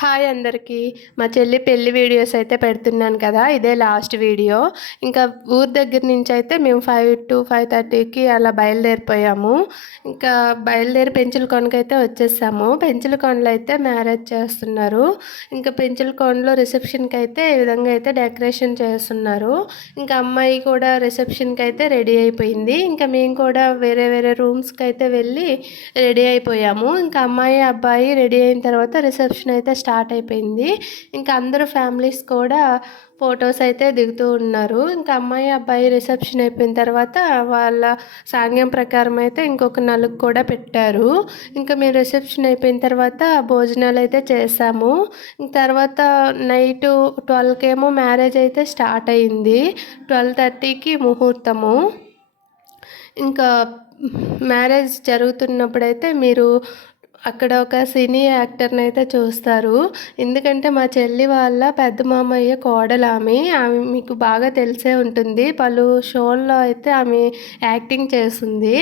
Hi అందరికీ. మా చెల్లి పెళ్లి వీడియోస్ అయితే పెడుతున్నాను కదా, ఇదే లాస్ట్ వీడియో. ఇంకా ఊరి దగ్గర నుంచి అయితే మేము 5 to 5:30కి అలా బయలుదేరిపోయాము. ఇంకా బయలుదేరి పెంచులకొండకైతే వచ్చేసాము. పెంచులకొండలో అయితే మ్యారేజ్ చేస్తున్నారు. ఇంకా పెంచులకొండలో రిసెప్షన్కి అయితే ఈ విధంగా అయితే డెకరేషన్ చేస్తున్నారు. ఇంకా అమ్మాయి కూడా రిసెప్షన్కి అయితే రెడీ అయిపోయింది. ఇంకా మేము కూడా వేరే వేరే రూమ్స్కి అయితే వెళ్ళి రెడీ అయిపోయాము. ఇంకా అమ్మాయి అబ్బాయి రెడీ అయిన తర్వాత రిసెప్షన్ అయితే స్టార్ట్ అయిపోయింది. ఇంకా అందరూ ఫ్యామిలీస్ కూడా ఫొటోస్ అయితే దిగుతూ ఉన్నారు. ఇంకా అమ్మాయి అబ్బాయి రిసెప్షన్ అయిపోయిన తర్వాత వాళ్ళ సాంగ్యం ప్రకారం అయితే ఇంకొక నలుగు కూడా పెట్టారు. ఇంకా మేము రిసెప్షన్ అయిపోయిన తర్వాత భోజనాలు అయితే చేసాము. తర్వాత నైట్ 12కి ఏమో మ్యారేజ్ అయితే స్టార్ట్ అయింది. 12:30కి ముహూర్తము. ఇంకా మ్యారేజ్ జరుగుతున్నప్పుడైతే మీరు అక్కడ ఒక సినీ యాక్టర్ని అయితే చూస్తారు. ఎందుకంటే మా చెల్లి వాళ్ళ పెద్ద మామయ్య కోడలు ఆమె మీకు బాగా తెలిసే ఉంటుంది. పలు షోల్లో అయితే ఆమె యాక్టింగ్ చేస్తుంది.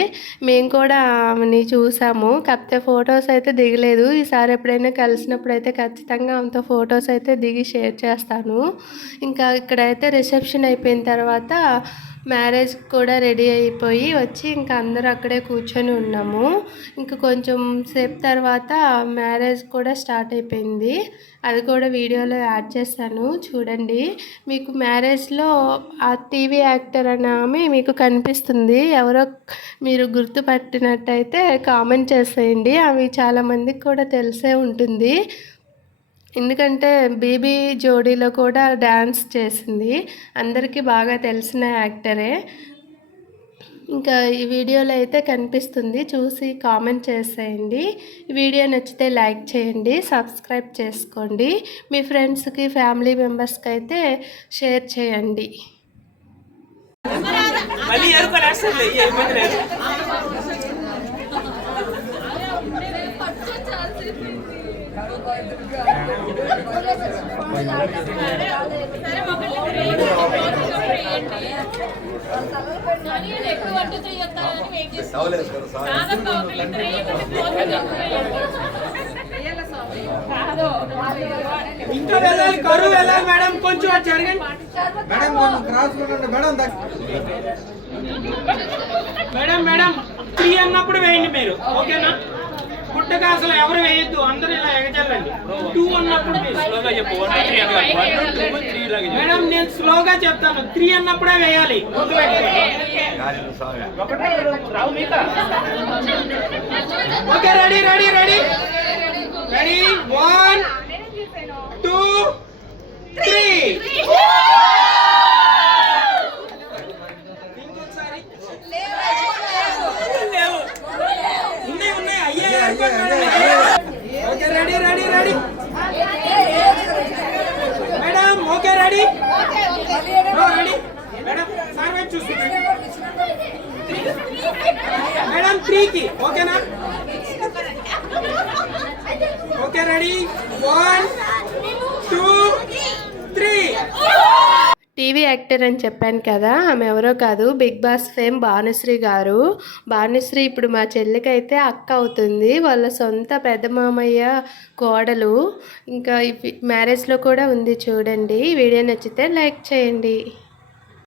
మేము కూడా ఆమెని చూసాము. కాకపోతే ఫొటోస్ అయితే దిగలేదు. ఈసారి ఎప్పుడైనా కలిసినప్పుడు అయితే ఖచ్చితంగా ఆమెతో ఫొటోస్ అయితే దిగి షేర్ చేస్తాను. ఇంకా ఇక్కడైతే రిసెప్షన్ అయిపోయిన తర్వాత మ్యారేజ్ కూడా రెడీ అయిపోయి వచ్చి ఇంకా అందరూ అక్కడే కూర్చొని ఉన్నాము. ఇంకా కొంచెం సేపు తర్వాత మ్యారేజ్ కూడా స్టార్ట్ అయిపోయింది. అది కూడా వీడియోలో యాడ్ చేశాను, చూడండి. మీకు మ్యారేజ్లో ఆ టీవీ యాక్టర్ అనే ఆమె మీకు కనిపిస్తుంది. ఎవరో మీరు గుర్తుపట్టినట్టయితే కామెంట్ చేసేయండి. ఆమె చాలామందికి కూడా తెలిసే ఉంటుంది. ఎందుకంటే బీబీ జోడీలో కూడా డ్యాన్స్ చేసింది. అందరికీ బాగా తెలిసిన యాక్టరే. ఇంకా ఈ వీడియోలో అయితే కనిపిస్తుంది, చూసి కామెంట్ చేసేయండి. ఈ వీడియో నచ్చితే లైక్ చేయండి, సబ్స్క్రైబ్ చేసుకోండి. మీ ఫ్రెండ్స్కి ఫ్యామిలీ మెంబర్స్కి అయితే షేర్ చేయండి. ఇంకా వెళ్ళాలి, కరువు వెళ్ళాలి మేడం. కొంచెం జరగండి మేడం, మేడం మేడం 3 అన్నప్పుడు వేయండి మీరు, ఓకేనా? పుట్టగా అసలు ఎవరు వేయద్దు, అందరూ ఇలా ఎగజల్లండి. 2 అన్నప్పుడు మేడం నేను స్లోగా చెప్తాను, 3 అన్నప్పుడే వేయాలి. Okay, ready ready ready ready 1 2 3. Okay ready ready ready madam. Okay ready ready madam. Sir వైపు చూస్తున్నాం మేడం. 3కి ఓకేనా? Okay ready 1 2 3. టీవీ యాక్టర్ అని చెప్పాను కదా, ఆమె ఎవరో కాదు, బిగ్ బాస్ ఫేమ్ భానుశ్రీ గారు. భానుశ్రీ ఇప్పుడు మా చెల్లికి అయితే అక్క అవుతుంది. వాళ్ళ సొంత పెద్ద మామయ్య కోడలు. ఇంకా మ్యారేజ్లో కూడా ఉంది, చూడండి. వీడియో నచ్చితే లైక్ చేయండి.